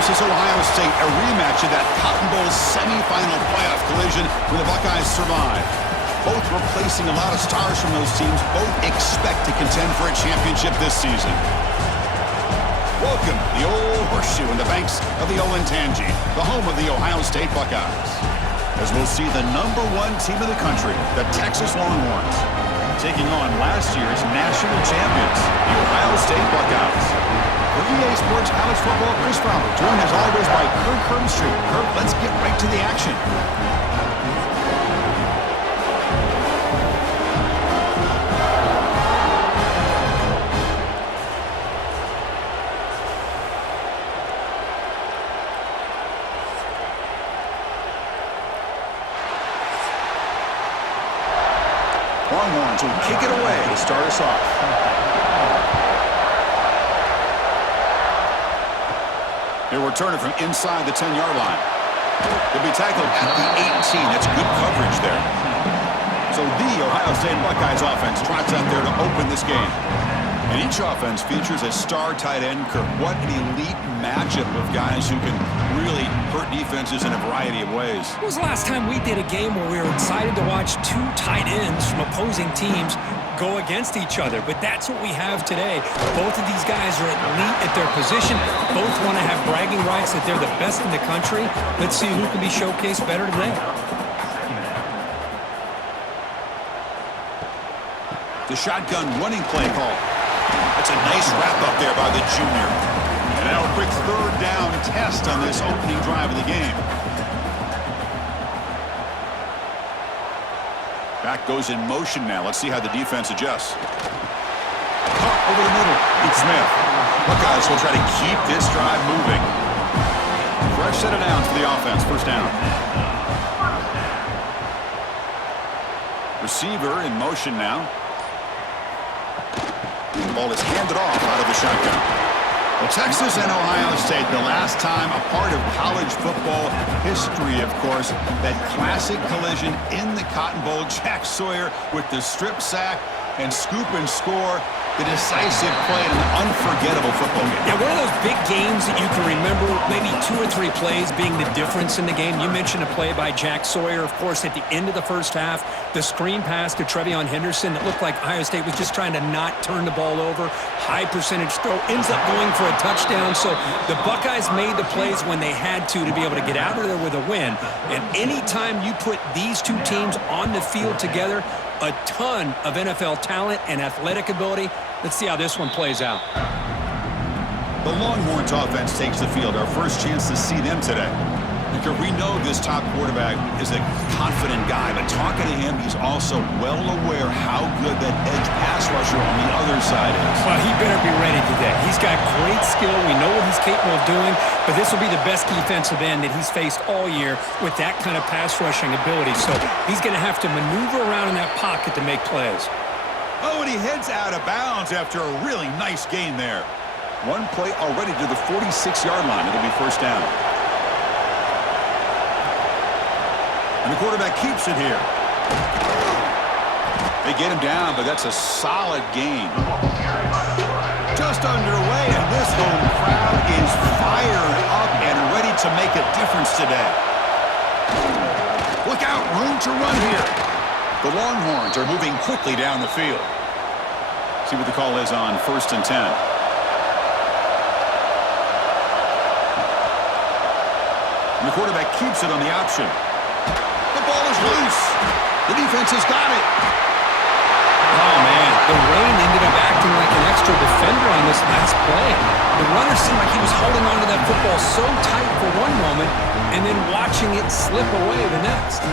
versus Ohio State, a rematch of that Cotton Bowl semifinal playoff collision where the Buckeyes survive. Both replacing a lot of stars from those teams. Both expect to contend for a championship this season. Welcome to the Old Horseshoe in the banks of the Olentangy, the home of the Ohio State Buckeyes. As we'll see the #1 team in the country, the Texas Longhorns, taking on last year's national champions, the Ohio State Buckeyes. For EA Sports College Football, Chris Fowler, joined as always by Kirk Hermstreet. Kirk, let's get right to the action. Longhorns will kick it away to start us off. He'll return it from inside the 10-yard line. He'll be tackled at the 18. That's good coverage there. So the Ohio State Buckeyes offense trots out there to open this game. And each offense features a star tight end. Kirk, what an elite matchup of guys who can really hurt defenses in a variety of ways. When was the last time we did a game where we were excited to watch two tight ends from opposing teams go against each other? But that's what we have today. Both of these guys are elite at their position. Both want to have bragging rights that they're the best in the country. Let's see who can be showcased better today. The shotgun running play call. That's a nice wrap-up there by the junior. And now a quick third down test on this opening drive of the game. Back goes in motion now. Let's see how the defense adjusts. Caught over the middle. It's Smith. Buckeyes will try to keep this drive moving. Fresh set of downs for the offense. First down. Receiver in motion now. The ball is handed off out of the shotgun. Well, Texas and Ohio State, the last time a part of college football history, of course, that classic collision in the Cotton Bowl. Jack Sawyer with the strip sack and scoop and score, the decisive play in an unforgettable football game. Yeah, one of those big games that you can remember, maybe 2 or 3 plays being the difference in the game. You mentioned a play by Jack Sawyer, of course, at the end of the first half, the screen pass to Trevion Henderson that looked like Ohio State was just trying to not turn the ball over. High percentage throw, ends up going for a touchdown. So the Buckeyes made the plays when they had to be able to get out of there with a win. And anytime you put these two teams on the field together, a ton of NFL talent and athletic ability. Let's see how this one plays out. The Longhorns offense takes the field. Our first chance to see them today. Because we know this top quarterback is a confident guy, but talking to him, he's also well aware how good that edge pass rusher on the other side is. Well, he better be ready today. He's got great skill. We know what he's capable of doing, but this will be the best defensive end that he's faced all year with that kind of pass rushing ability. So he's going to have to maneuver around in that pocket to make plays. Oh, and he heads out of bounds after a really nice gain there. One play already to the 46-yard line. It'll be first down. And the quarterback keeps it here. They get him down, but that's a solid gain. Just underway, and this home crowd is fired up and ready to make a difference today. Look out, room to run here. The Longhorns are moving quickly down the field. See what the call is on 1st and 10. And the quarterback keeps it on the option. The ball is loose. The defense has got it. Oh, man. The rain ended up acting like an extra defender on this last play. The runner seemed like he was holding onto that football so tight for one moment and then watching it slip away the next.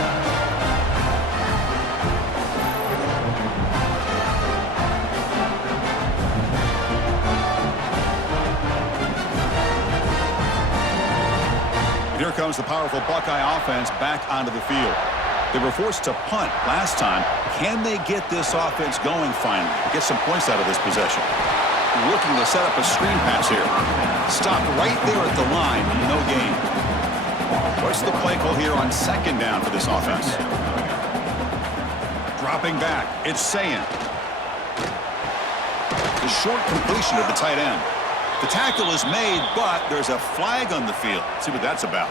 Here comes the powerful Buckeye offense back onto the field. They were forced to punt last time. Can they get this offense going finally? Get some points out of this possession. Looking to set up a screen pass here. Stopped right there at the line. No gain. What's the play call here on 2nd down for this offense? Dropping back. It's Sayin. The short completion of the tight end. The tackle is made, but there's a flag on the field. Let's see what that's about.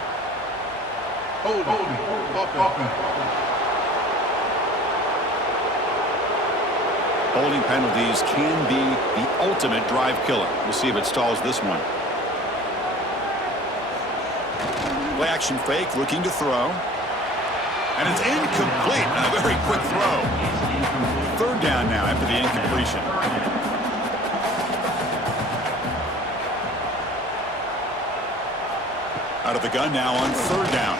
Holding penalties can be the ultimate drive killer. We'll see if it stalls this one. Play action fake, looking to throw. And it's incomplete. A very quick throw. Third down now after the incompletion. Out of the gun now on third down.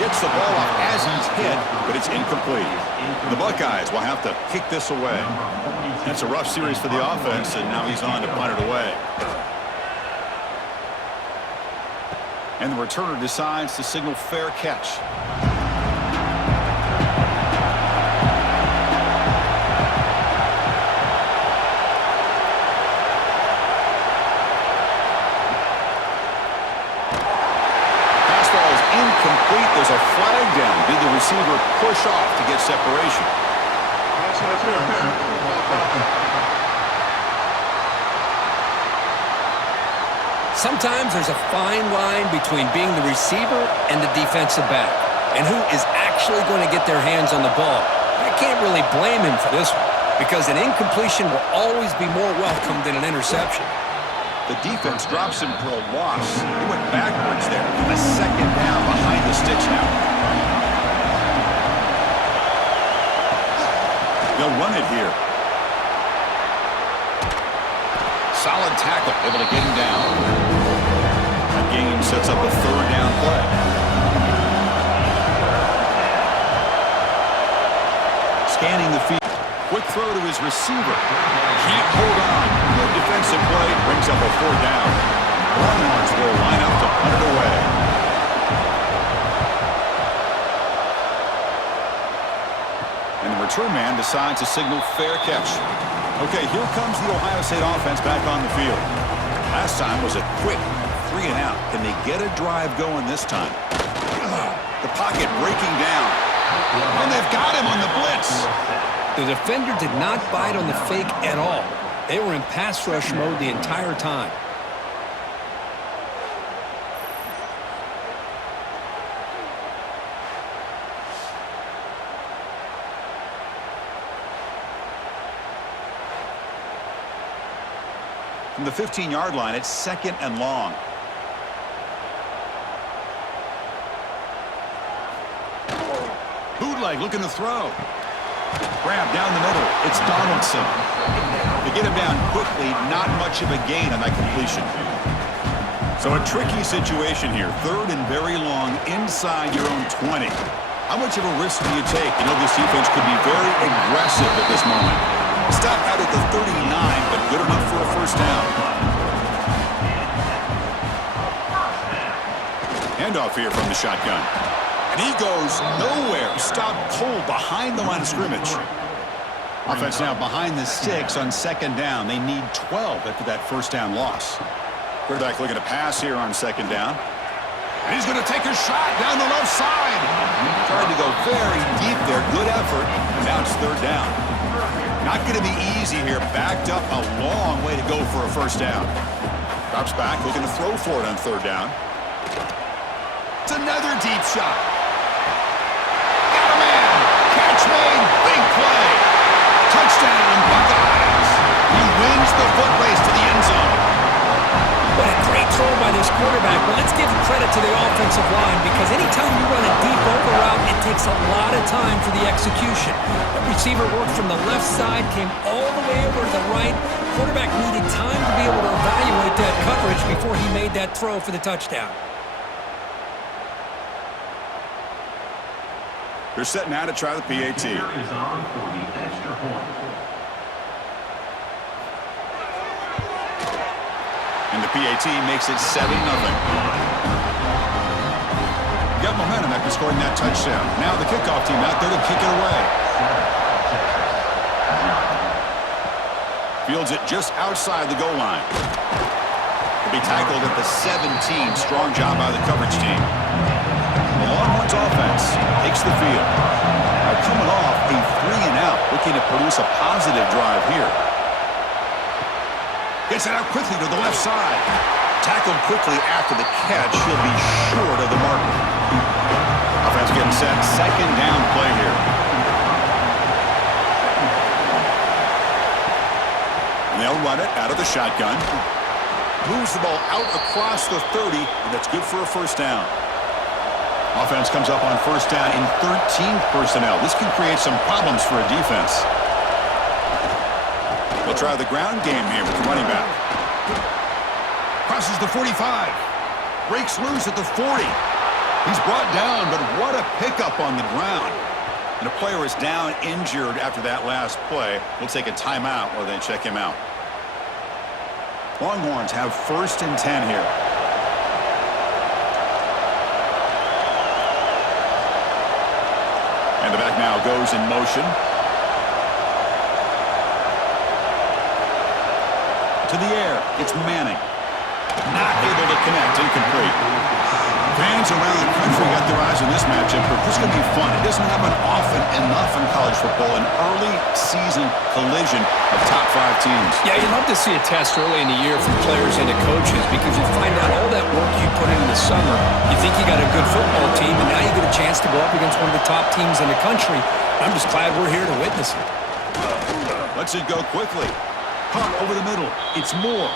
Gets the ball off as he's hit, but it's incomplete. The Buckeyes will have to kick this away. That's a rough series for the offense, and now he's on to punt it away. And the returner decides to signal fair catch. Incomplete. There's a flag down. Did the receiver push off to get separation? Sometimes there's a fine line between being the receiver and the defensive back, and who is actually going to get their hands on the ball. I can't really blame him for this one, because an incompletion will always be more welcome than an interception. The defense drops him for a loss. He went backwards there. A second down behind the sticks now. They'll run it here. Solid tackle, able to get him down. That game sets up a third down play. Scanning the field. Quick throw to his receiver. Can't hold on. Good defensive play. Brings up a fourth down. Longhorns will line up to punt it away. And the return man decides to signal fair catch. Okay, here comes the Ohio State offense back on the field. Last time was a quick 3 and out. Can they get a drive going this time? The pocket breaking down. And they've got him on the blitz. The defender did not bite on the fake at all. They were in pass rush mode the entire time. From the 15-yard line, it's second and long. Bootleg looking to throw. Grab down the middle. It's Donaldson. They get him down quickly. Not much of a gain on that completion. So a tricky situation here. Third and very long inside your own 20. How much of a risk do you take? You know, this defense could be very aggressive at this moment. Stop out at the 39, but good enough for a first down. Handoff here from the shotgun. And he goes nowhere. Stop cold behind the line of scrimmage. Offense now behind the 6 on second down. They need 12 after that first down loss. Quarterback looking to pass here on second down. And he's going to take a shot down the left side. Tried to go very deep there. Good effort. And now it's third down. Not going to be easy here. Backed up a long way to go for a first down. Drops back, looking to throw for it on third down. It's another deep shot. Got a man. Catch made. Big play. Touchdown, Buckeyes. He wins the foot race to the end zone. What a great throw by this quarterback. But let's give credit to the offensive line, because anytime you run a deep over route, it takes a lot of time for the execution. The receiver worked from the left side, came all the way over to the right. Quarterback needed time to be able to evaluate that coverage before he made that throw for the touchdown. They're set now to try the PAT. And the PAT makes it 7-0. Got momentum after scoring that touchdown. Now the kickoff team out there to kick it away. Fields it just outside the goal line. He'll be tackled at the 17. Strong job by the coverage team. The Longhorns offense takes the field. Now coming off a 3 and out, looking to produce a positive drive here. Gets it out quickly to the left side. Tackled quickly after the catch. He'll be short of the marker. Offense getting set. Second down play here. And they'll run it out of the shotgun. Moves the ball out across the 30, and that's good for a first down. Offense comes up on first down in 13 personnel. This can create some problems for a defense. They'll try the ground game here with the running back. Crosses the 45. Breaks loose at the 40. He's brought down, but what a pickup on the ground. And a player is down injured after that last play. We'll take a timeout while they check him out. Longhorns have first and 10 here. And the back now goes in motion. To the air, it's Manning. Not able to connect, incomplete. Fans around the country got their eyes on this matchup, but this is going to be fun. It doesn't happen often enough in college football, an early season collision of top 5 teams. Yeah, you'd love to see a test early in the year from players and the coaches because you find out all that work you put in the summer. You think you got a good football team, and now you get a chance to go up against one of the top teams in the country. I'm just glad we're here to witness it. Lets it go quickly. Punt over the middle. It's Moore.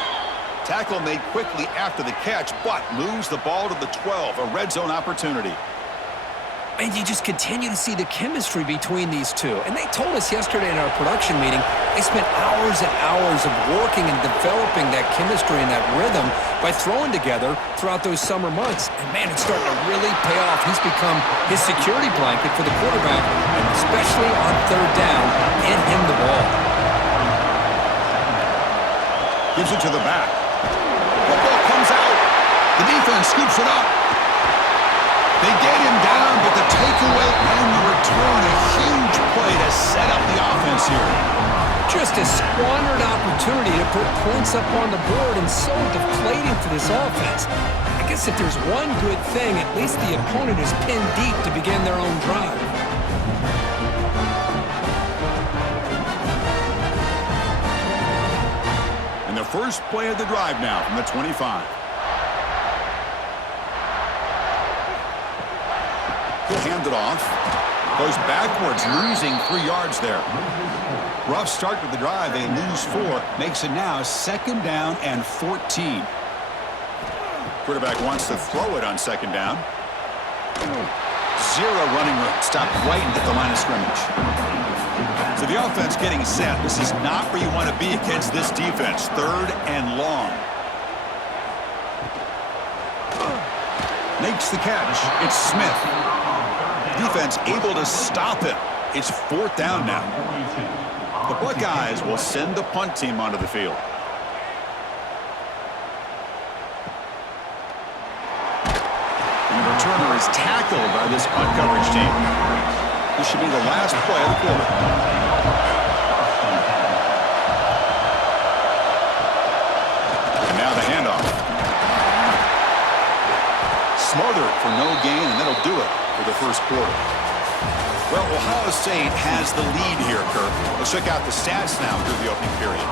Tackle made quickly after the catch, but moves the ball to the 12, a red zone opportunity. And you just continue to see the chemistry between these two. And they told us yesterday in our production meeting, they spent hours and hours of working and developing that chemistry and that rhythm by throwing together throughout those summer months. And man, it's starting to really pay off. He's become his security blanket for the quarterback, and especially on third down, get him the ball. Gives it to the back. Football comes out. The defense scoops it up. They get him down, but the takeaway and the return, a huge play to set up the offense here. Just a squandered opportunity to put points up on the board, and so deflating for this offense. I guess if there's one good thing, at least the opponent is pinned deep to begin their own drive. And the first play of the drive now from the 25. He'll hand it off. Goes backwards, losing 3 yards there. Rough start to the drive. They lose 4. Makes it now second down and 14. Quarterback wants to throw it on second down. 0 running room. Stopped right at the line of scrimmage. So the offense getting set. This is not where you want to be against this defense. Third and long. Makes the catch. It's Smith. Defense able to stop him. It's 4th down now. The Buckeyes will send the punt team onto the field. And the returner is tackled by this punt coverage team. This should be the last play of the quarter. And now the handoff. Smothered for no gain, and that'll do it for the first quarter. Well, Ohio State has the lead here, Kirk. Let's check out the stats now through the opening period.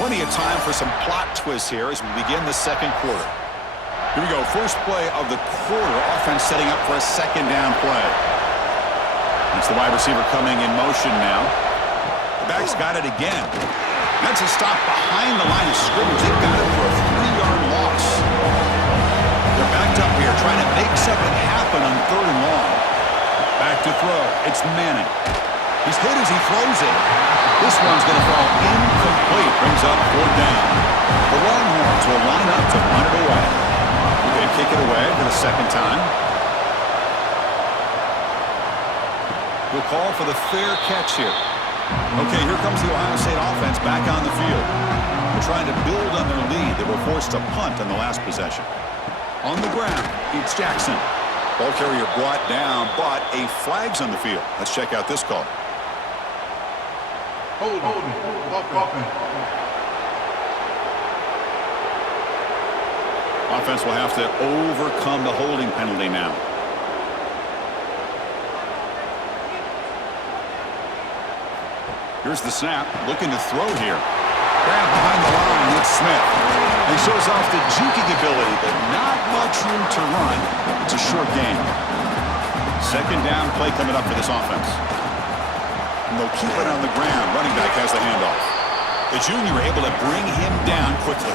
Plenty of time for some plot twists here as we begin the second quarter. Here we go. First play of the quarter. Offense setting up for a second down play. It's the wide receiver coming in motion now. The back's got it again. That's a stop behind the line of scrimmage. They got it for a 3-yard loss. They're backed up here trying to make something happen on third and long. Back to throw. It's Manning. He's hit as he throws it. This one's going to fall incomplete. Brings up 4th down. The Longhorns will line up to punt it away. They're going to kick it away for the second time. We'll call for the fair catch here. Okay, here comes the Ohio State offense back on the field. They're trying to build on their lead. They were forced to punt on the last possession. On the ground, it's Jackson. Ball carrier brought down, but a flag's on the field. Let's check out this call. Hold on. Offense will have to overcome the holding penalty now. Here's the snap, looking to throw here. Grab behind the line, it's Smith. He shows off the juking ability, but not much room to run. It's a short game. Second down play coming up for this offense. And they'll keep it on the ground. Running back has the handoff. The junior able to bring him down quickly.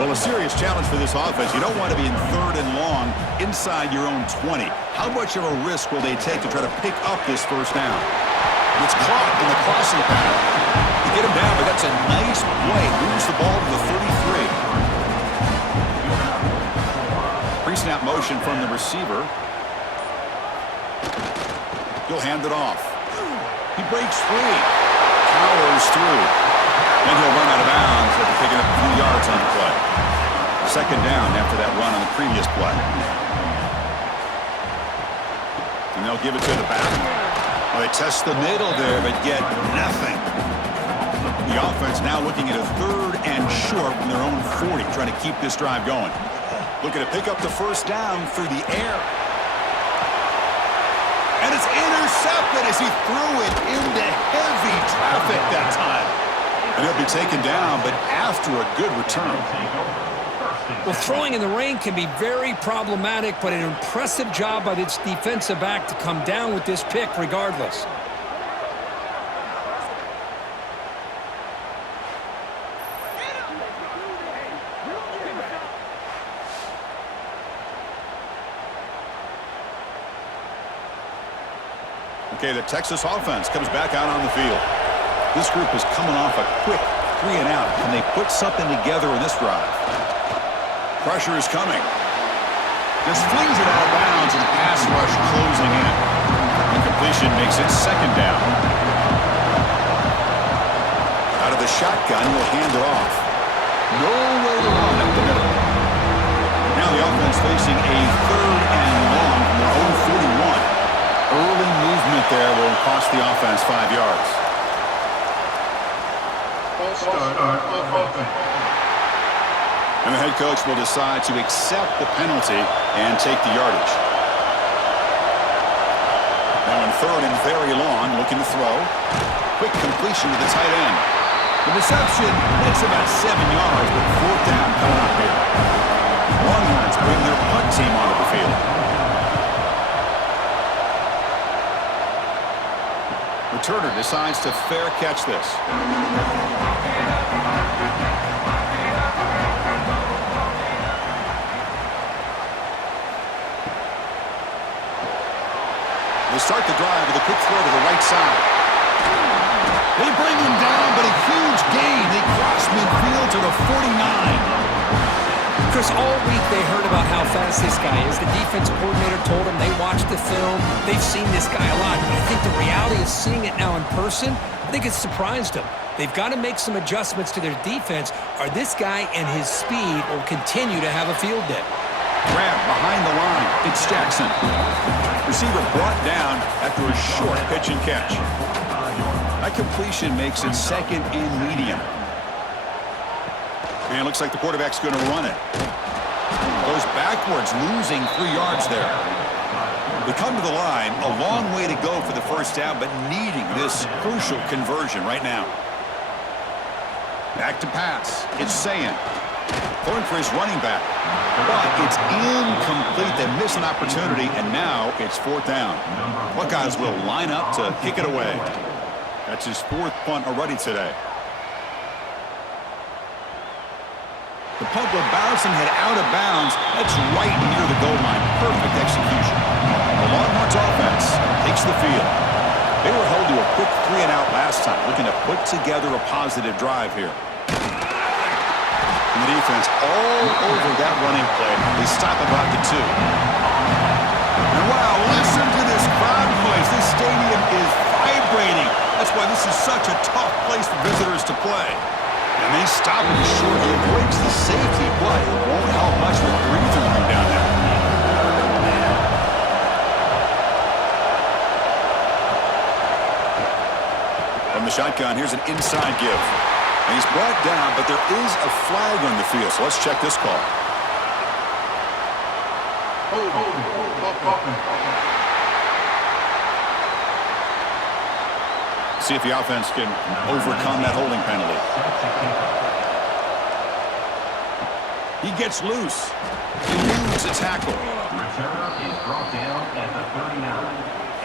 Well, a serious challenge for this offense. You don't want to be in third and long inside your own 20. How much of a risk will they take to try to pick up this first down? It's caught in the crossing pattern. To get him down, but that's a nice play. Moves the ball to the 33. Pre-snap motion from the receiver. He'll hand it off. He breaks free. Powers through. Then he'll run out of bounds after picking up a few yards on the play. Second down after that run on the previous play. And they'll give it to the back. Well, they test the middle there, but get nothing. The offense now looking at a third and short from their own 40, trying to keep this drive going. Looking to pick up the first down through the air. And it's intercepted as he threw it into heavy traffic that time. And he'll be taken down, but after a good return. Well, throwing in the rain can be very problematic, but an impressive job by this defensive back to come down with this pick regardless. Okay, the Texas offense comes back out on the field. This group is coming off a quick 3 and out. Can they put something together in this drive? Pressure is coming. Just flings it out of bounds and the pass rush closing in. Incompletion makes it second down. Out of the shotgun, will hand it off. Nowhere to run up the middle. Now the offense facing a third and long from their own 41. Early movement there will cost the offense 5 yards. And the head coach will decide to accept the penalty and take the yardage. Now in third and very long, looking to throw. Quick completion to the tight end. The reception makes about 7 yards, but fourth down coming up here. Longhorns bring their punt team onto the field. Returner decides to fair catch this. They start the drive with a quick throw to the right side. They bring him down, but a huge gain. They cross midfield to the 49. Chris, all week they heard about how fast this guy is. The defensive coordinator told them they watched the film. They've seen this guy a lot. But I think the reality is seeing it now in person, I think it's surprised them. They've got to make some adjustments to their defense, or this guy and his speed will continue to have a field day. Grab behind the line. It's Jackson. Receiver brought down after a short pitch and catch. That completion makes it second and medium. And it looks like the quarterback's going to run it. Goes backwards, losing 3 yards there. They come to the line, a long way to go for the first down, but needing this crucial conversion right now. Back to pass. It's Sayan. Throwing for his running back. But it's incomplete. They miss an opportunity, and now it's fourth down. Buckeyes will line up to kick it away. That's his fourth punt already today. The punt will bounce and head out of bounds. That's right near the goal line. Perfect execution. The Longhorns offense takes the field. They were held to a quick 3 and out last time, looking to put together a positive drive here. And the defense all over that running play. They stop about the 2. And wow, listen to this crowd noise. This stadium is vibrating. That's why this is such a tough place for visitors to play. And they stop him short. He breaks the safety, but it won't help much with breathing room down there. From the shotgun, here's an inside give. And he's brought down, but there is a flag on the field, so let's check this call. See if the offense can overcome that holding penalty. He gets loose. He eludes a tackle. Returner is brought down at the 39.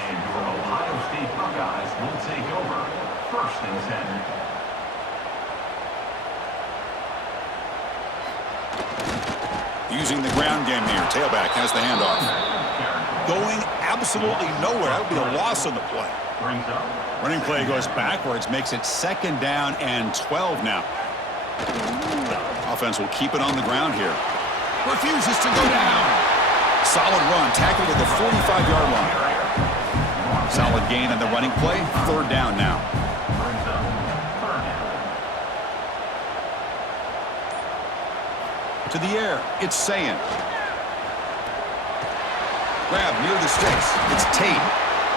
And your Ohio State Buckeyes will take over 1st and 10. Using the ground game here. Tailback has the handoff. Going absolutely nowhere. That would be a loss on the play. Running play goes backwards, makes it 2nd down and 12 now. Offense will keep it on the ground here. Refuses to go down. Solid run, tackled at the 45-yard line. Solid gain on the running play. 3rd down now. To the air, it's Sayin. Grab near the sticks. It's Tate.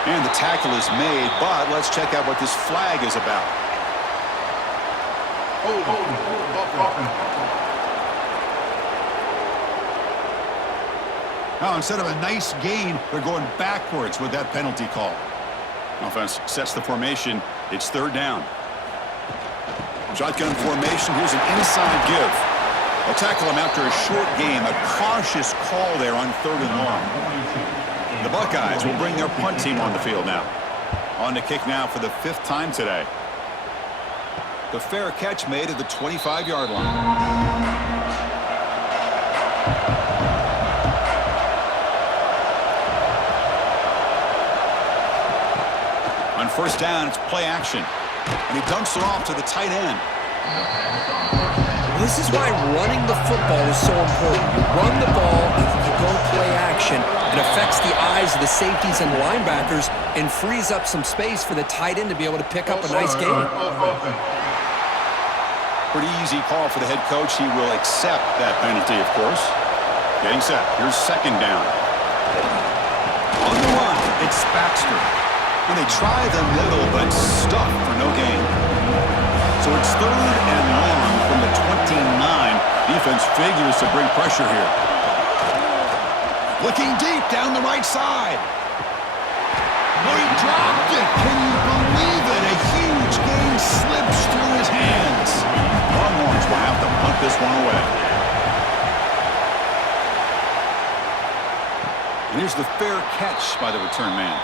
And the tackle is made, but let's check out what this flag is about. Now, instead of a nice gain, they're going backwards with that penalty call. Offense sets the formation. It's 3rd down. Shotgun formation. Here's an inside give. They'll tackle him after a short gain. A cautious call there on 3rd and long. The Buckeyes will bring their punt team on the field now. On to kick now for the 5th time today. The fair catch made at the 25-yard line. On 1st down, it's play action. And he dumps it off to the tight end. This is why running the football is so important. You run the ball, you go play action. It affects the eyes of the safeties and linebackers and frees up some space for the tight end to be able to pick up a nice gain. Pretty easy call for the head coach. He will accept that penalty, of course. Getting set. Here's 2nd down. On the run, it's Baxter. And they try the middle, but stuck for no gain. So it's 3rd and long from the 29. Defense figures to bring pressure here. Looking deep down the right side. Oh, he dropped it. Can you believe it? A huge gain slips through his hands. Longhorns will have to punt this one away. And here's the fair catch by the return man.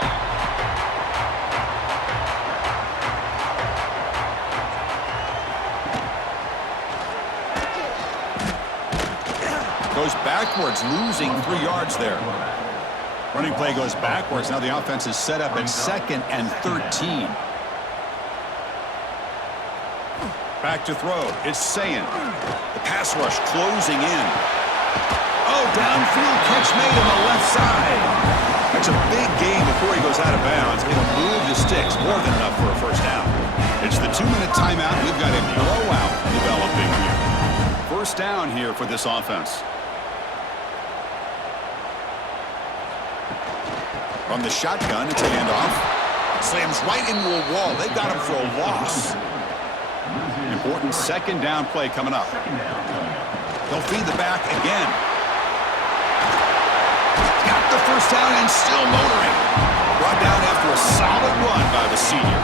Goes backwards, losing 3 yards there. Running play goes backwards. Now the offense is set up at 2nd and 13. Back to throw. It's Sayin. The pass rush closing in. Oh, downfield catch made on the left side. That's a big gain before he goes out of bounds. It'll move the sticks, more than enough for a 1st down. It's the 2-minute timeout. We've got a blowout developing here. 1st down here for this offense. From the shotgun, it's a handoff. Slams right into a wall. They got him for a loss. Important 2nd down play coming up. They'll feed the back again. Got the 1st down and still motoring. Brought down after a solid run by the senior.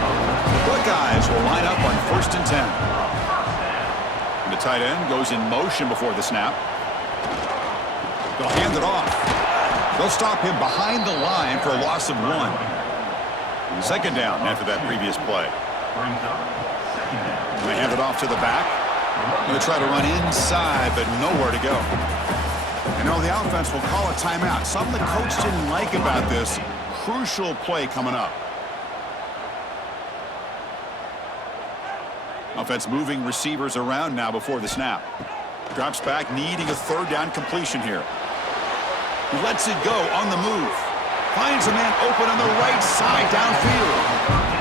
The Buckeyes will line up on 1st and 10. And the tight end goes in motion before the snap. They'll hand it off. They'll stop him behind the line for a loss of 1. 2nd down after that previous play. They hand it off to the back. Going to try to run inside, but nowhere to go. You know, the offense will call a timeout. Something the coach didn't like about this. Crucial play coming up. Offense moving receivers around now before the snap. Drops back, needing a 3rd down completion here. He lets it go on the move. Finds a man open on the right side downfield.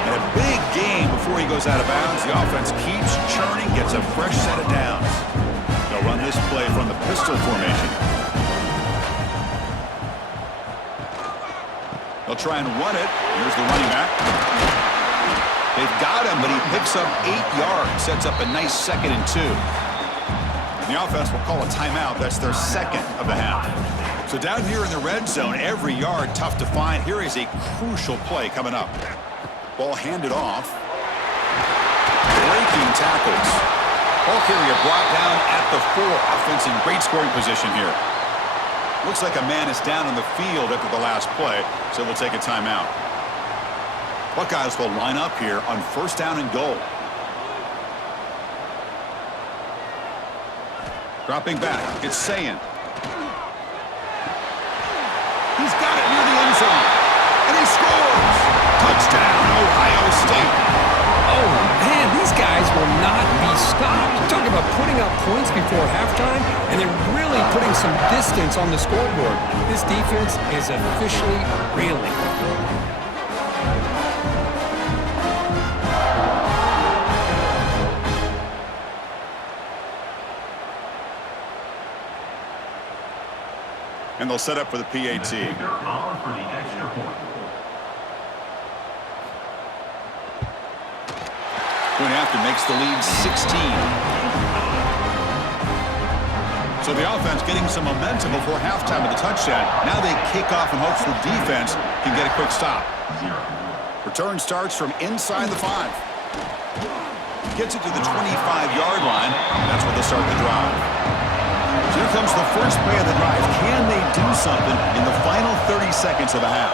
And a big gain before he goes out of bounds. The offense keeps churning, gets a fresh set of downs. They'll run this play from the pistol formation. They'll try and run it. Here's the running back. They've got him, but he picks up 8 yards. Sets up a nice 2nd and 2. The offense will call a timeout. That's their second of the half. So down here in the red zone, every yard tough to find. Here is a crucial play coming up. Ball handed off. Breaking tackles. Ball carrier brought down at the 4. Offense in great scoring position here. Looks like a man is down on the field after the last play, so we'll take a timeout. Buckeyes will line up here on first down and goal. Dropping back, it's Sayin. He's got it near the end zone, and he scores! Touchdown, Ohio State! Oh, man, these guys will not be stopped. Talk about putting up points before halftime, and they're really putting some distance on the scoreboard. This defense is officially reeling. And they'll set up for the PAT. Point after makes the lead 16. So the offense getting some momentum before halftime with the touchdown. Now they kick off in hopes the defense can get a quick stop. Return starts from inside the 5. Gets it to the 25-yard line. That's where they'll start the drive. So here comes the first play of the drive. Can they do something in the final 30 seconds of the half?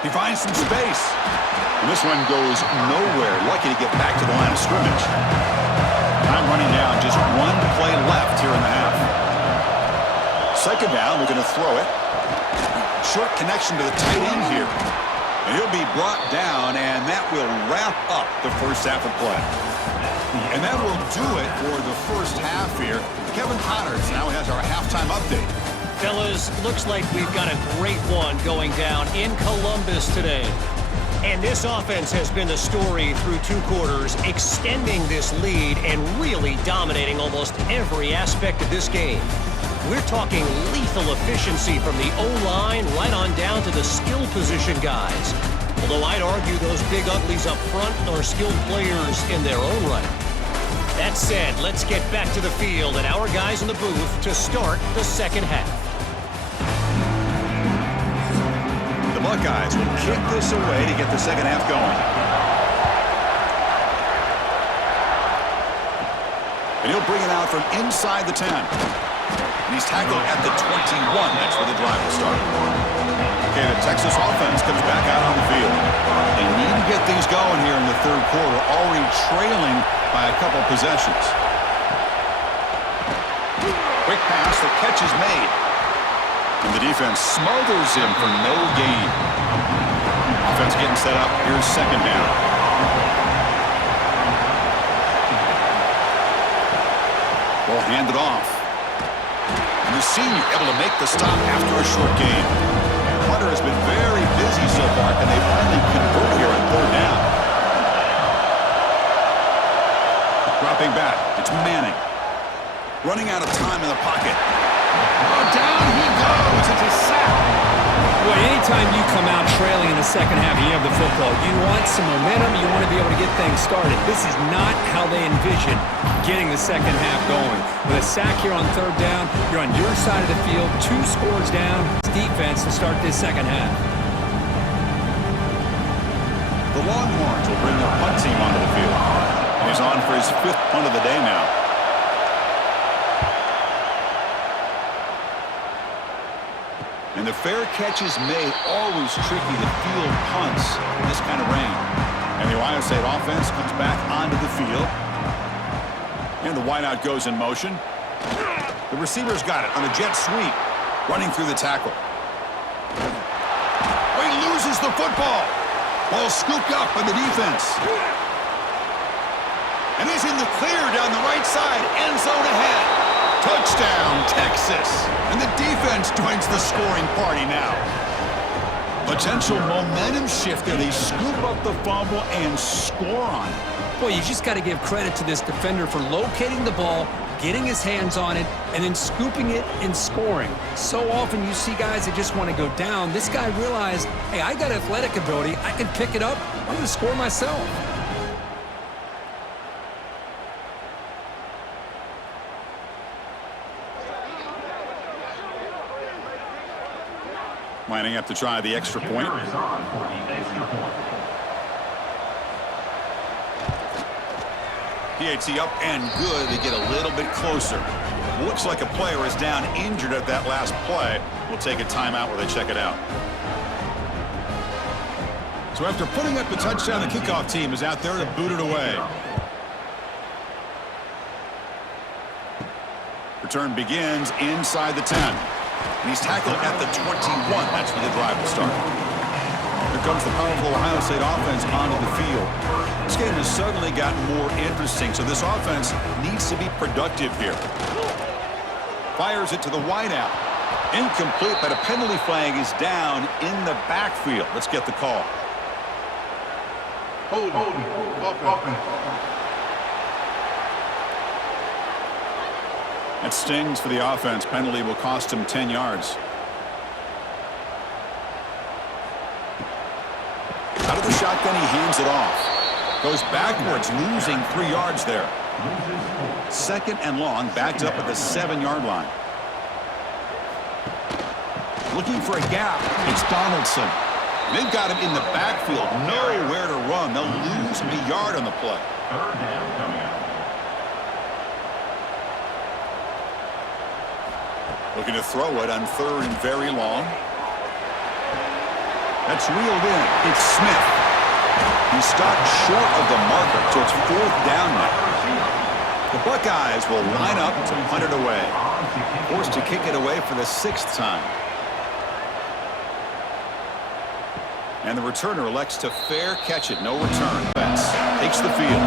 He finds some space. And this one goes nowhere. Lucky to get back to the line of scrimmage. Time running down. Just one play left here in the half. Second down. They're going to throw it. Short connection to the tight end here. And he'll be brought down, and that will wrap up the first half of play. And that will do it for the first half here. Kevin Connors now has our halftime update. Fellas, looks like we've got a great one going down in Columbus today. And this offense has been the story through 2 quarters, extending this lead and really dominating almost every aspect of this game. We're talking lethal efficiency from the O-line right on down to the skill position guys. Although I'd argue those big uglies up front are skilled players in their own right. That said, let's get back to the field and our guys in the booth to start the second half. The Buckeyes will kick this away to get the second half going. And he'll bring it out from inside the 10. And he's tackled at the 21. That's where the drive will start. Okay, the Texas offense comes back out on the field. They need to get things going here in the third quarter, already trailing by a couple possessions. Quick pass, the catch is made. And the defense smothers him for no gain. Offense getting set up. Here's second down. Ball handed off. And the senior able to make the stop after a short gain. Hunter has been very busy so far. Can they finally convert here on third down? Dropping back. It's Manning. Running out of time in the pocket. Oh, down he goes. It's a sack. Boy, anytime you come out trailing in the second half, you have the football. You want some momentum. You want to be able to get things started. This is not how they envision getting the second half going. With a sack here on third down, you're on your side of the field, 2 scores down. It's defense to start this second half. The Longhorns will bring their punt team onto the field. And he's on for his 5th punt of the day now. And the fair catch is made. Always tricky to field punts in this kind of rain. And the Ohio State offense comes back onto the field. And the wideout goes in motion. The receiver's got it on a jet sweep. Running through the tackle. Oh, he loses the football. Ball scooped up by the defense. And he's in the clear down the right side. End zone ahead. Touchdown, Texas. And the defense joins the scoring party now. Potential momentum shift there. They scoop up the fumble and score on it. Boy, you just got to give credit to this defender for locating the ball, getting his hands on it, and then scooping it and scoring. So often you see guys that just want to go down. This guy realized, hey, I got athletic ability. I can pick it up. I'm going to score myself. Lining up to try the extra point. Kicker is on for the extra point. PAT up and good. They get a little bit closer. Looks like a player is down injured at that last play. We'll take a timeout where they check it out. So after putting up the touchdown, the kickoff team is out there to boot it away. Return begins inside the 10. And he's tackled at the 21. That's where the drive will start. Here comes the powerful Ohio State offense onto the field. This game has suddenly gotten more interesting, so this offense needs to be productive here. Fires it to the wideout. Incomplete, but a penalty flag is down in the backfield. Let's get the call. Hold open. That stings for the offense. Penalty will cost him 10 yards. Out of the shotgun, he hands it off. Goes backwards, losing 3 yards there. Second and long, backed up at the 7-yard line. Looking for a gap. It's Donaldson. They've got him in the backfield. Nowhere to run. They'll lose a yard on the play. Third down coming up. Looking to throw it on third and very long. That's reeled in. It's Smith. He stopped short of the marker, so it's fourth down now. The Buckeyes will line up to punt it away. Forced to kick it away for the 6th time. And the returner elects to fair catch it. No return. Benz takes the field.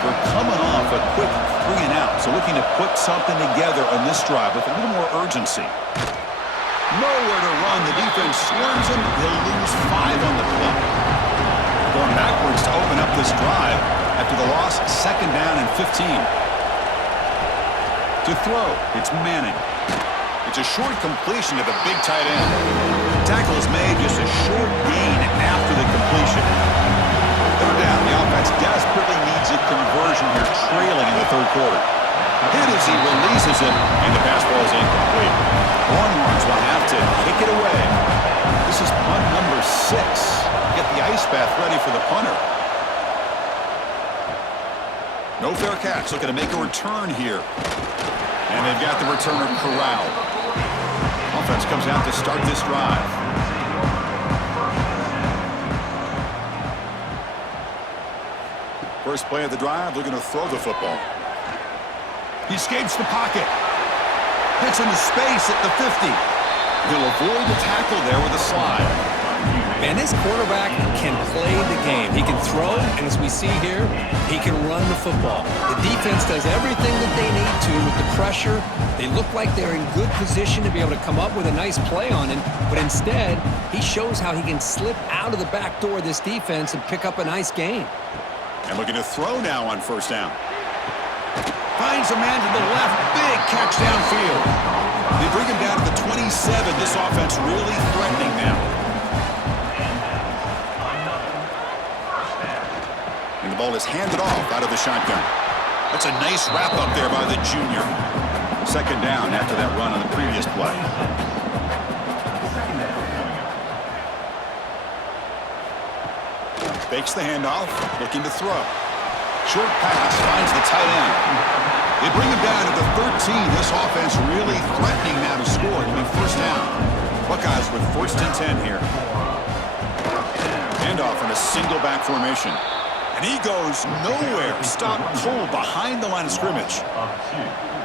They're coming off a quick 3 and out, so looking to put something together on this drive with a little more urgency. Nowhere to run. The defense swarms him. He'll lose 5 on the play. Going backwards to open up this drive after the loss. Second down and 15. To throw, it's Manning. It's a short completion to the big tight end. The tackle is made, just a short gain after the completion. Third down, the offense desperately needs a conversion here, trailing in the third quarter. Hit as he releases it, and the pass ball is incomplete. Longhorns will have to kick it away. This is punt number 6. Get the ice bath ready for the punter. No fair catch, looking to make a return here. And they've got the returner corralled. Offense comes out to start this drive. First play of the drive, looking to throw the football. He escapes the pocket. Hits into space at the 50. He'll avoid the tackle there with a slide. And this quarterback can play the game. He can throw, and as we see here, he can run the football. The defense does everything that they need to with the pressure. They look like they're in good position to be able to come up with a nice play on him, but instead, he shows how he can slip out of the back door of this defense and pick up a nice gain. And looking to throw now on first down. Finds a man to the left. Big catch downfield. They bring him down to the 27. This offense really threatening now. And the ball is handed off out of the shotgun. That's a nice wrap up there by the junior. Second down after that run on the previous play. Fakes the handoff, looking to throw. Short pass finds the tight end. They bring him down to the 13. This offense really threatening now to score. It'll be first down. Buckeyes with first and 10 here. Handoff in a single back formation. And he goes nowhere. Stop pull behind the line of scrimmage.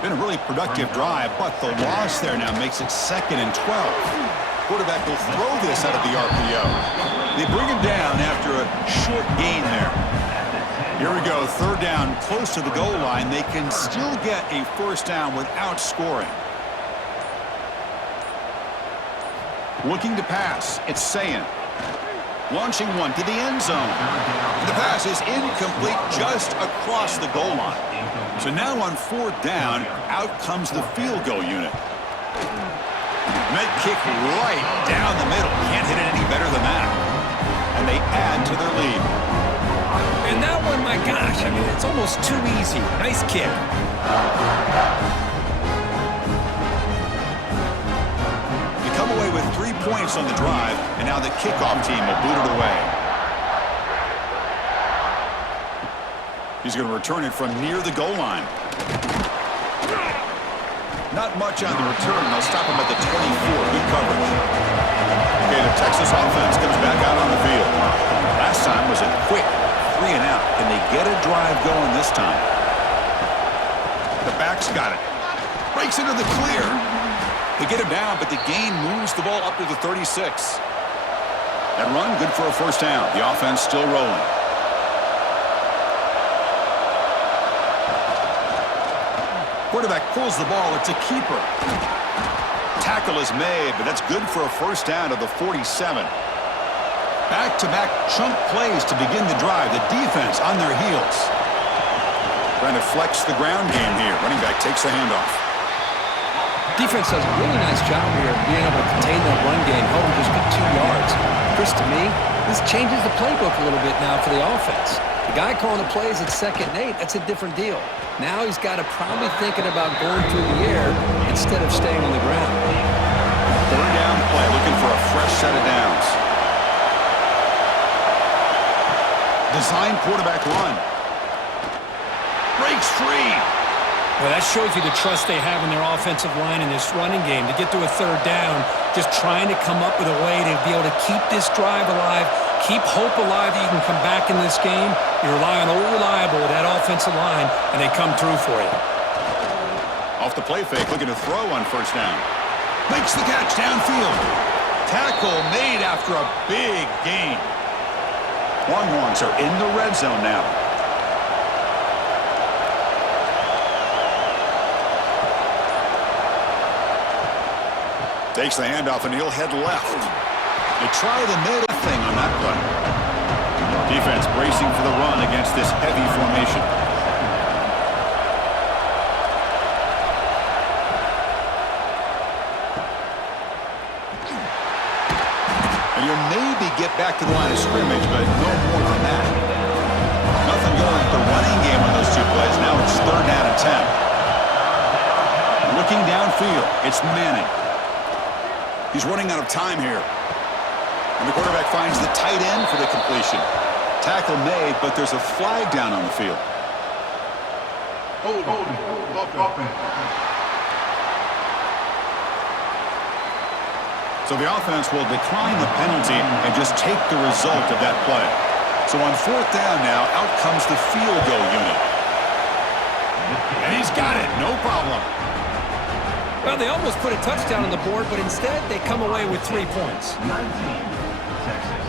Been a really productive drive, but the loss there now makes it second and 12. Quarterback will throw this out of the RPO. They bring him down after a short gain there. Here we go, third down, close to the goal line. They can still get a first down without scoring. Looking to pass, it's Sayin. Launching one to the end zone. The pass is incomplete just across the goal line. So now on fourth down, out comes the field goal unit. Med kick right down the middle. Can't hit it any better than that. And they add to their lead. And that one, my gosh, I mean, it's almost too easy. Nice kick. You come away with 3 points. points on the drive, and now the kickoff team will boot it away. He's going to return it from near the goal line. Not much on the return. They'll stop him at the 24. Good coverage. Okay, the Texas offense comes back out on the field. Last time was a quick 3 and out. Can they get a drive going this time? The back's got it. Breaks into the clear. They get him down, but the gain moves the ball up to the 36. That run, good for a first down. The offense still rolling. Quarterback pulls the ball. It's a keeper. Tackle is made, but that's good for a first down to the 47. Back-to-back chunk plays to begin the drive. The defense on their heels. Trying to flex the ground game here. Running back takes the handoff. Defense does a really nice job here of being able to contain that run game, held him just for 2 yards. Chris, to me, this changes the playbook a little bit now for the offense. The guy calling the plays at 2nd and 8, that's a different deal. Now he's got to probably thinking about going through the air instead of staying on the ground. 3rd down play, looking for a fresh set of downs. Design quarterback run. Breaks free. Well, that shows you the trust they have in their offensive line in this running game. To get to a 3rd down, just trying to come up with a way to be able to keep this drive alive, keep hope alive that you can come back in this game. You rely on old reliable, that offensive line, and they come through for you. Off the play fake, looking to throw on 1st down. Makes the catch downfield. Tackle made after a big gain. Longhorns are in the red zone now. Takes the handoff, and he'll head left. They try the middle thing on that play. Defense bracing for the run against this heavy formation. And you'll maybe get back to the line of scrimmage, but no more than that. Nothing going with the running game on those 2 plays. Now it's 3rd down and 10. Looking downfield, it's Manning. He's running out of time here. And the quarterback finds the tight end for the completion. Tackle made, but there's a flag down on the field. So the offense will decline the penalty and just take the result of that play. So on 4th down now, out comes the field goal unit. And he's got it, no problem. Well, they almost put a touchdown on the board, but instead they come away with 3 points. 19, Texas.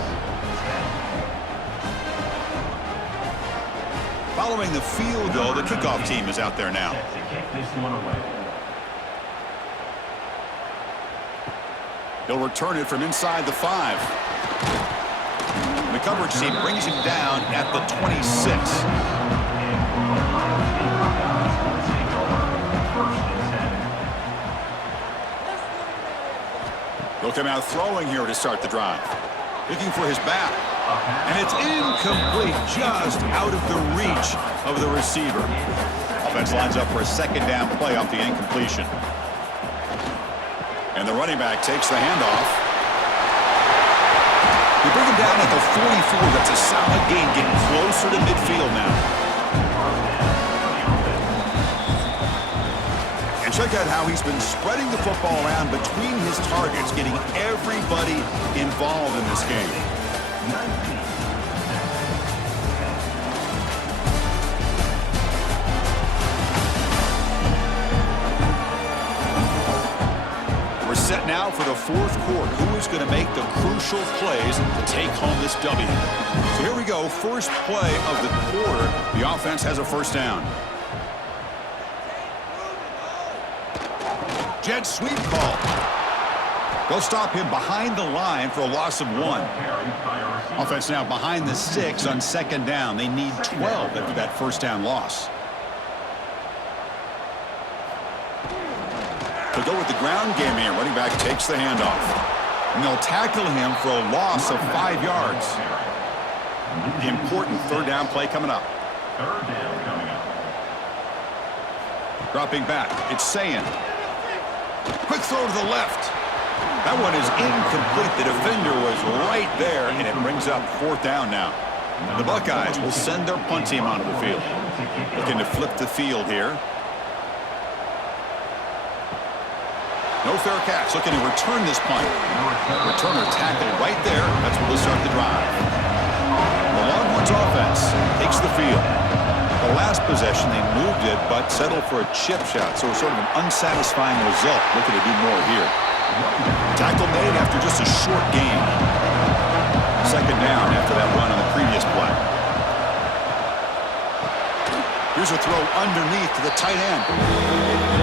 Following the field goal, the kickoff team is out there now. To kick this one away. He'll return it from inside the 5. And the coverage team brings him down at the 26. He'll come out throwing here to start the drive. Looking for his back. And it's incomplete, just out of the reach of the receiver. Offense lines up for a 2nd down play off the incompletion. And the running back takes the handoff. They bring him down at the 44. That's a solid gain, getting closer to midfield now. Check out how he's been spreading the football around between his targets, getting everybody involved in this game. We're set now for the 4th quarter. Who is going to make the crucial plays to take home this W? So here we go. First play of the quarter. The offense has a 1st down. Jet sweep call. They'll stop him behind the line for a loss of 1. Offense now behind the 6 on 2nd down. They need 12 after that 1st down loss. They'll go with the ground game here. Running back takes the handoff. And they'll tackle him for a loss of 5 yards. Important 3rd down play coming up. 3rd down coming up. Dropping back, it's Sayin. Quick throw to the left. That one is incomplete. The defender was right there, and it brings up 4th down now. The Buckeyes will send their punt team onto the field. Looking to flip the field here. No fair catch. Looking to return this punt. Returner tackled right there. That's where we'll start the drive. The Longhorns offense takes the field. The last possession, they moved it, but settled for a chip shot, so sort of an unsatisfying result. Looking to do more here. Tackle made after just a short gain. 2nd down after that run on the previous play. Here's a throw underneath to the tight end.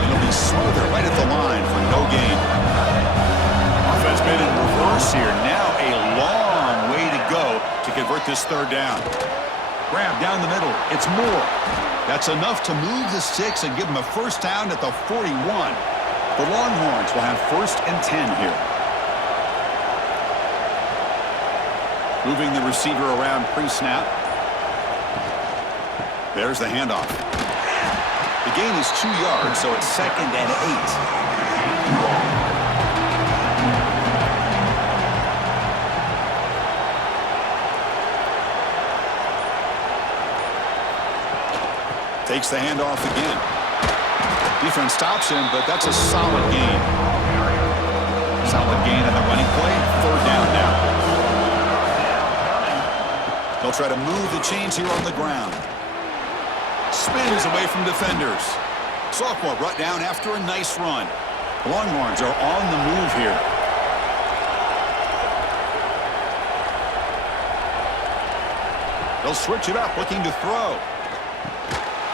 It'll be smoother right at the line for no gain. Offense made in reverse here. Now a long way to go to convert this 3rd down. Grab down the middle. It's Moore. That's enough to move the sticks and give them a 1st down at the 41. The Longhorns will have 1st and 10 here. Moving the receiver around pre-snap. There's the handoff. The gain is 2 yards, so it's 2nd and 8. Takes the handoff again. Defense stops him, but that's a solid gain. Solid gain on the running play. 3rd down now. They'll try to move the chains here on the ground. Spins away from defenders. Sophomore brought down after a nice run. The Longhorns are on the move here. They'll switch it up, looking to throw.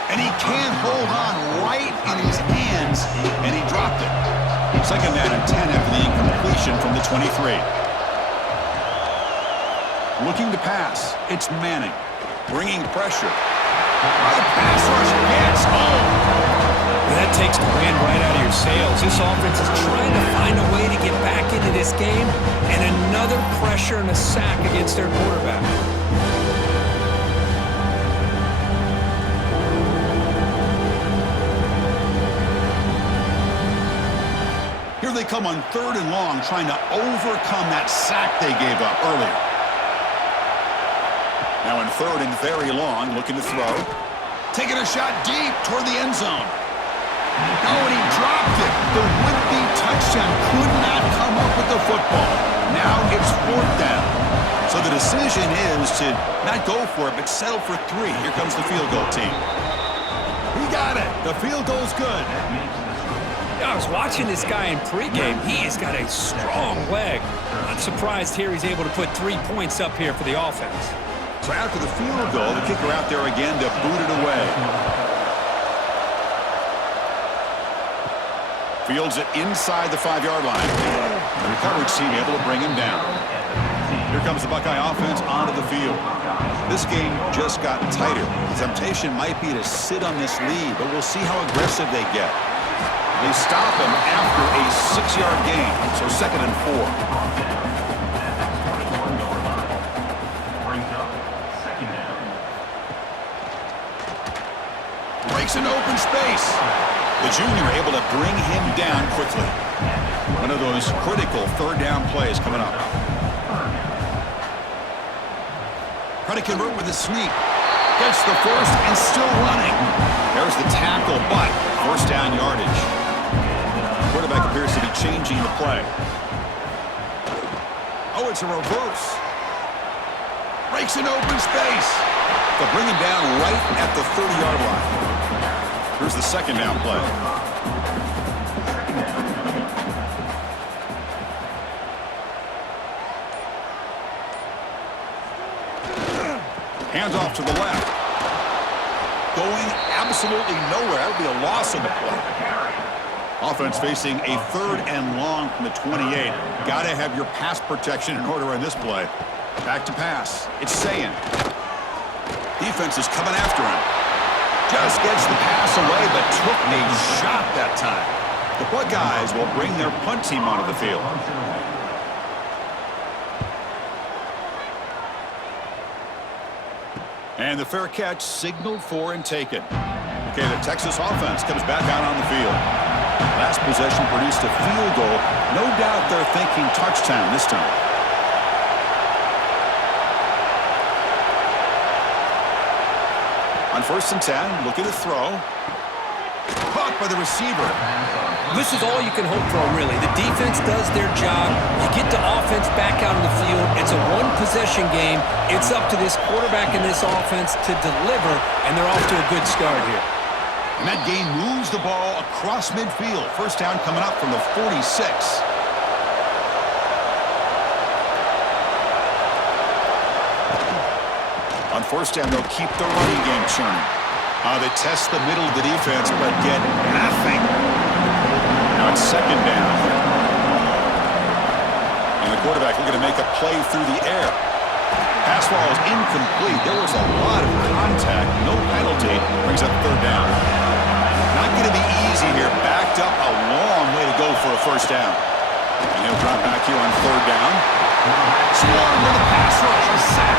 And he can't hold on right in his hands, and he dropped it. 2nd down and 10 after the incompletion from the 23. Looking to pass. It's Manning. Bringing pressure. The pass rush gets home. That takes the wind right out of your sails. This offense is trying to find a way to get back into this game, and another pressure and a sack against their quarterback. Here they come on 3rd and long, trying to overcome that sack they gave up earlier. Now in 3rd and very long, looking to throw. Taking a shot deep toward the end zone. Oh, and he dropped it. The would-be touchdown could not come up with the football. Now it's 4th down. So the decision is to not go for it, but settle for 3. Here comes the field goal team. He got it. The field goal's good. I was watching this guy in pregame. He has got a strong leg. Not surprised here he's able to put 3 points up here for the offense. So after the field goal, the kicker out there again to boot it away. Fields it inside the 5-yard line. The recovery team able to bring him down. Here comes the Buckeye offense onto the field. This game just got tighter. The temptation might be to sit on this lead, but we'll see how aggressive they get. They stop him after a 6-yard gain, so 2nd and 4. Breaks an open space. The junior able to bring him down quickly. One of those critical 3rd down plays coming up. Trying to convert with a sneak. Gets the 1st and still running. There's the tackle, but 1st down yardage. Quarterback appears to be changing the play. Oh, it's a reverse. Breaks an open space. They'll bring him down right at the 30-yard line. Here's the 2nd down play. Hands off to the left. Going absolutely nowhere. That would be a loss on the play. Offense facing a 3rd and long from the 28. Got to have your pass protection in order on this play. Back to pass. It's Sayin. Defense is coming after him. Just gets the pass away, but took a shot that time. The Buckeyes will bring their punt team onto the field. And the fair catch signaled for and taken. Okay, the Texas offense comes back out on the field. Last possession produced a field goal. No doubt they're thinking touchdown this time. On 1st and 10, looking to throw. Caught by the receiver. This is all you can hope for, really. The defense does their job. You get the offense back out on the field. It's a one-possession game. It's up to this quarterback and this offense to deliver, and they're off to a good start here. And that game moves the ball across midfield. First down coming up from the 46. On 1st down, they'll keep the running game churning. They test the middle of the defense, but get nothing. Now it's 2nd down. And the quarterback looking to make a play through the air. Pass ball is incomplete. There was a lot of contact. No penalty. Brings up 3rd down. Not going to be easy here. Backed up a long way to go for a 1st down. And he'll drop back here on 3rd down. Swarm with a pass rush and sack.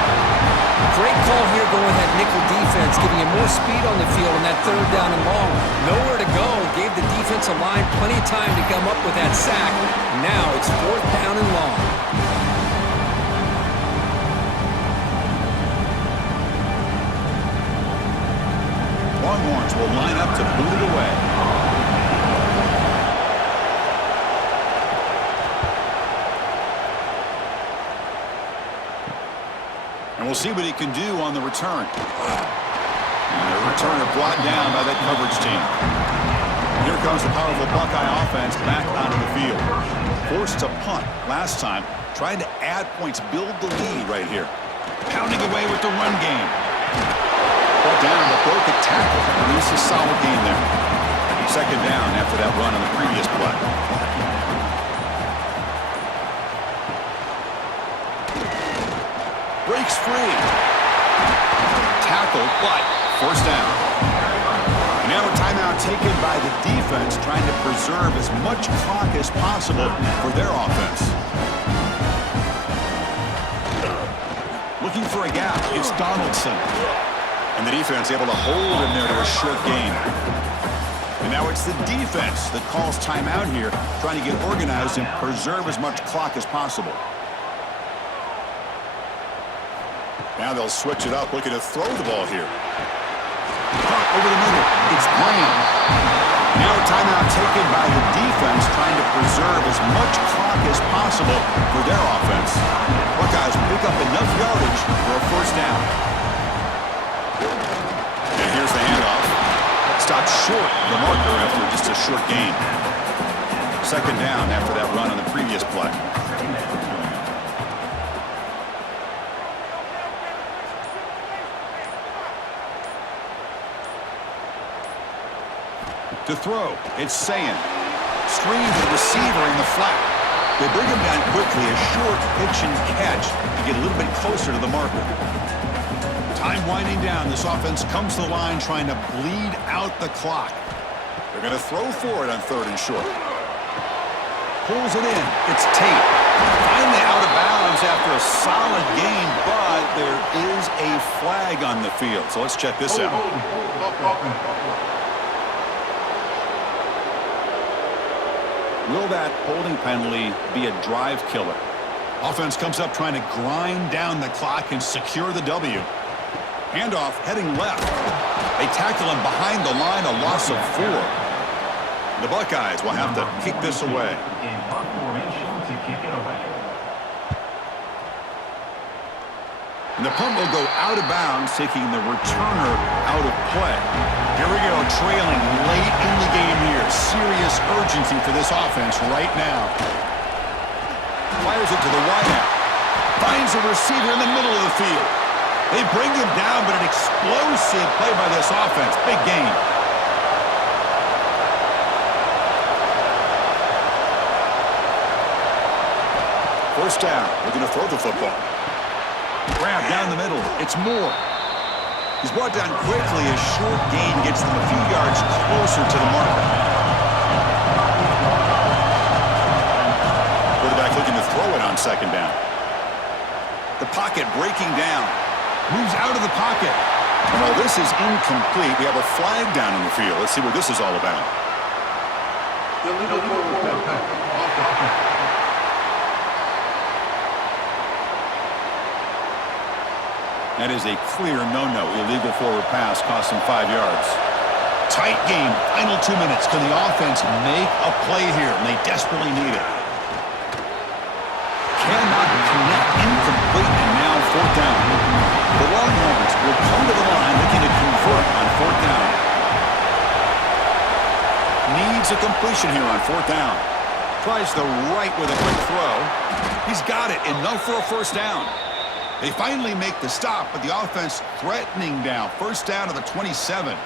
Great call here going with that nickel defense, giving him more speed on the field on that 3rd down and long. Nowhere to go. Gave the defensive line plenty of time to come up with that sack. Now it's 4th down and long. Longhorns will line up to boot it away. And we'll see what he can do on the return. And the returner brought down by that coverage team. Here comes the powerful Buckeye offense back onto the field. Forced to punt last time. Trying to add points, build the lead right here. Pounding away with the run game. Brought down, but broke a tackle. Produced a solid game there. 2nd down after that run on the previous play. Breaks free. Tackle, but 1st down. And now a timeout taken by the defense, trying to preserve as much clock as possible for their offense. Looking for a gap, it's Donaldson. And the defense able to hold him there to a short gain. And now it's the defense that calls timeout here, trying to get organized and preserve as much clock as possible. Now they'll switch it up, looking to throw the ball here. Caught over the middle. It's Graham. Now a timeout taken by the defense, trying to preserve as much clock as possible for their offense. Buckeyes pick up enough yardage for a 1st down. And here's the handoff. Stopped short of the marker after just a short gain. 2nd down after that run on the previous play. To throw, it's Sayin. Screen to the receiver in the flat. They bring him down quickly, a short pitch and catch to get a little bit closer to the marker. Time winding down. This offense comes to the line trying to bleed out the clock. They're going to throw for it on 3rd and short. Pulls it in. It's Tate. Finally out of bounds after a solid game, but there is a flag on the field. So let's check this out. Will that holding penalty be a drive killer? Offense comes up trying to grind down the clock and secure the W. Handoff heading left. They tackle him behind the line, a loss of 4. The Buckeyes will have to kick this away. In punt formation to kick it away. And the punt will go out of bounds, taking the returner out of play. Here we go, trailing late in the game here. Serious urgency for this offense right now. Fires it to the wideout. Finds a receiver in the middle of the field. They bring him down, but an explosive play by this offense. Big game. First down. Looking to throw the football. Grab down the middle. It's Moore. He's brought down quickly. A short gain gets them a few yards closer to the mark. Quarterback looking to throw it on 2nd down. The pocket breaking down. Moves out of the pocket. Well, this is incomplete. We have a flag down in the field. Let's see what this is all about. Illegal forward pass. That is a clear no-no. Illegal forward pass cost him 5 yards. Tight game. Final 2 minutes. Can the offense make a play here? And they desperately need it. Cannot connect. Incomplete. And now 4th down. The Longhorns will come to the line looking to convert on 4th down. Needs a completion here on 4th down. Tries the right with a quick throw. He's got it. Enough for a 1st down. They finally make the stop, but the offense threatening down. 1st down to the 27.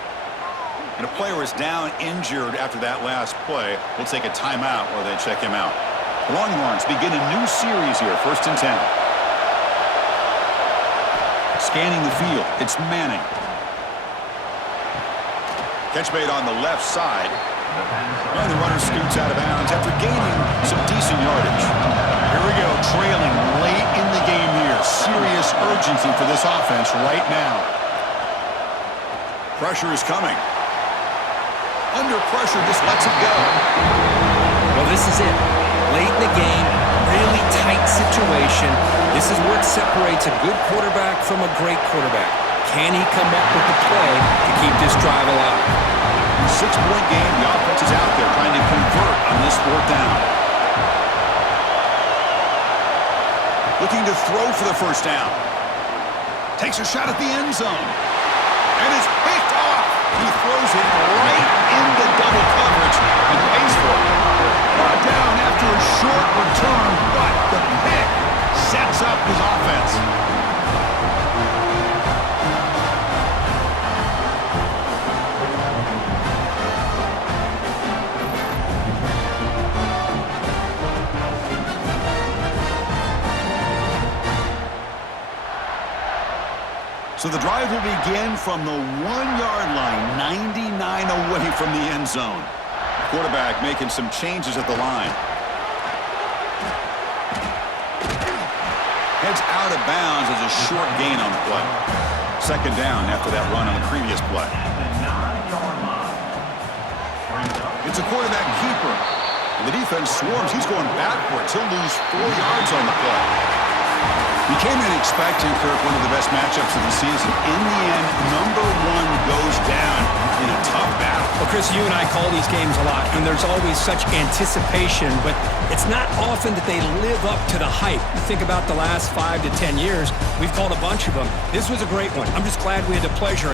And a player is down injured after that last play. We'll take a timeout while they check him out. The Longhorns begin a new series here. 1st and 10. Scanning the field. It's Manning. Catch made on the left side. And the runner scoots out of bounds after gaining some decent yardage. Here we go, trailing late in the game here. Serious urgency for this offense right now. Pressure is coming. Under pressure, just lets it go. Well, this is it. Late in the game, really tight situation. This is what separates a good quarterback from a great quarterback. Can he come up with the play to keep this drive alive? 6-point game. The offense is out there trying to convert on this 4th down. Looking to throw for the 1st down. Takes a shot at the end zone. And it's picked off. He throws it right into double coverage and pays for it. Brought down after a short return, but the pick sets up his offense. So the drive will begin from the 1-yard line, 99 away from the end zone. Quarterback making some changes at the line. Heads out of bounds as a short gain on the play. 2nd down after that run on the previous play. It's a quarterback keeper. And the defense swarms. He's going backwards. He'll lose 4 yards on the play. We came in expecting, Kirk, one of the best matchups of the season. In the end, number 1 goes down in a tough battle. Well, Chris, you and I call these games a lot, and there's always such anticipation, but it's not often that they live up to the hype. You think about the last 5 to 10 years, we've called a bunch of them. This was a great one. I'm just glad we had the pleasure